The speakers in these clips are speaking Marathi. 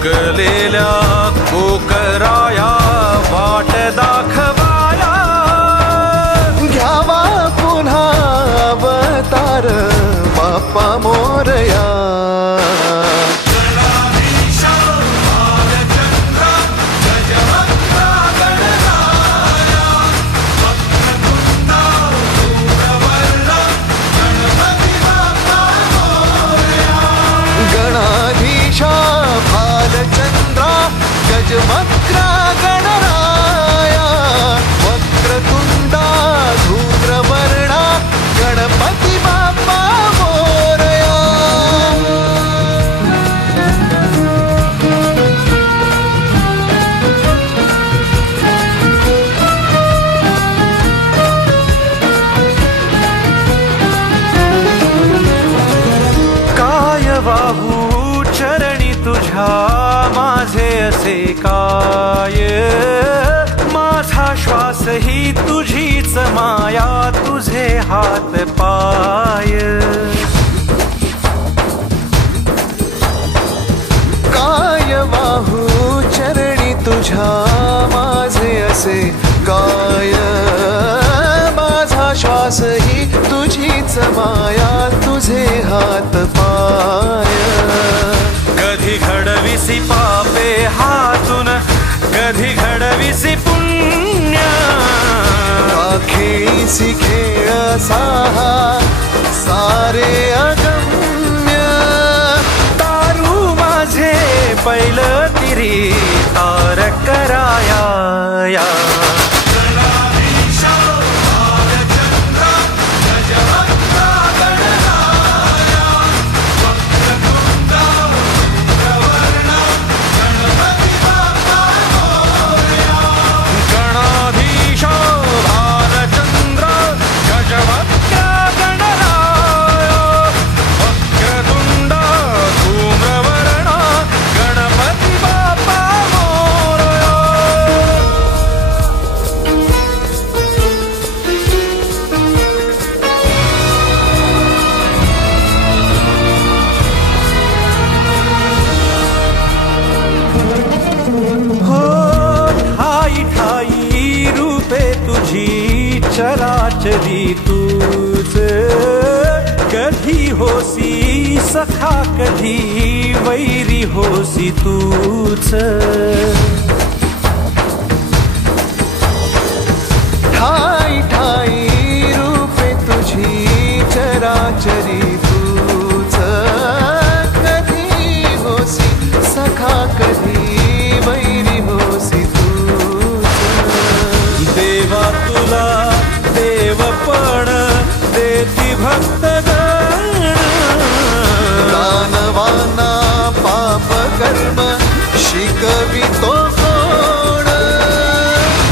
थकलेल्या कोकराया वाट दाखवाया, घ्यावा पुन्हा अवतार बाप्पा मोरया. गणाधीशा भालचंद्रा गजवक्रा गणराया, वक्रतुंडा धूम्रवर्णा गणपती बाप्पा मोरया. काय वाहू चरणी तुझ्या माझे असे काय, माझा श्वास ही तुझीच माया, तुझे हात पाय. काय वाहू चरणी तुझ्या माझे असे काय, माझा श्वास ही तुझीच माया, तुझे हात पाय. कधी घडविसी पापे हातून, कधी घडविसी पुण्य, खेळीसी खेळ साहा सारे अगम्य. तारू माझे पहिलं तिरी तार कराया या. चराचरी तूच, कधी होसी सखा कधी वैरी होसी तूच. ठाई ठाई रूपे तुझी चराचरी तूच, कधी होसी सखा कधी वैरी होसी तूच. देवा तुला देवपण देती भक्तगण, दानवाना पाप कर्म शिकवितो कोण,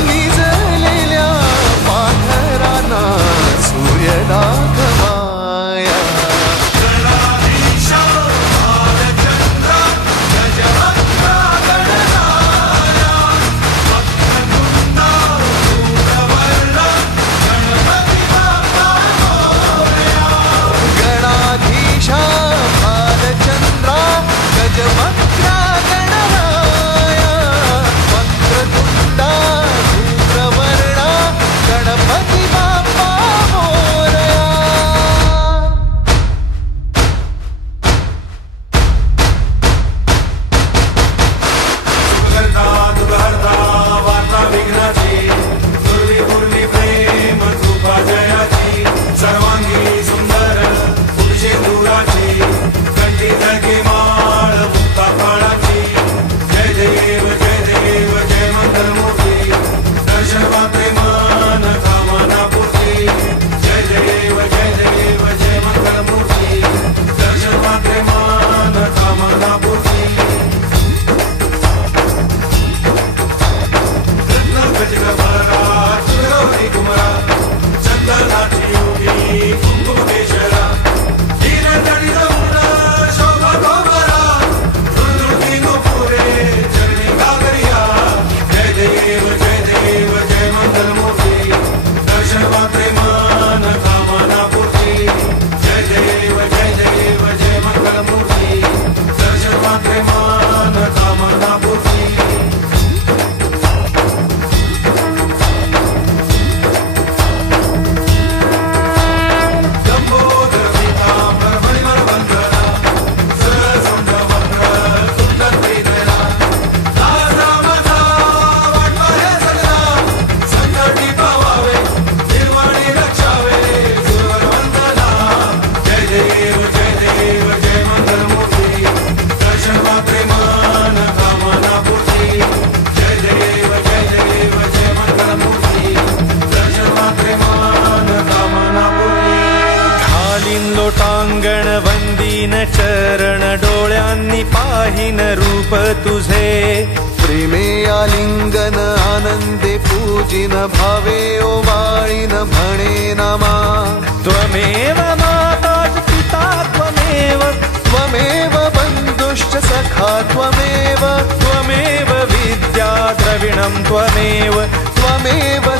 निजलेल्या पाखरांना सूर्य दाखवाया. देवतांगण वंदीन चरण डोळ्यांनी पाहिन रूप तुझे प्रेमे आलिंगन आनंदे पूजिन भावे ओवाळीन म्हणे नमा त्वमेव माता च पिता त्वमेव त्वमेव बन्धुश्च सखा त्वमेव त्वमेव विद्या द्रविणं त्वमेव त्वमेव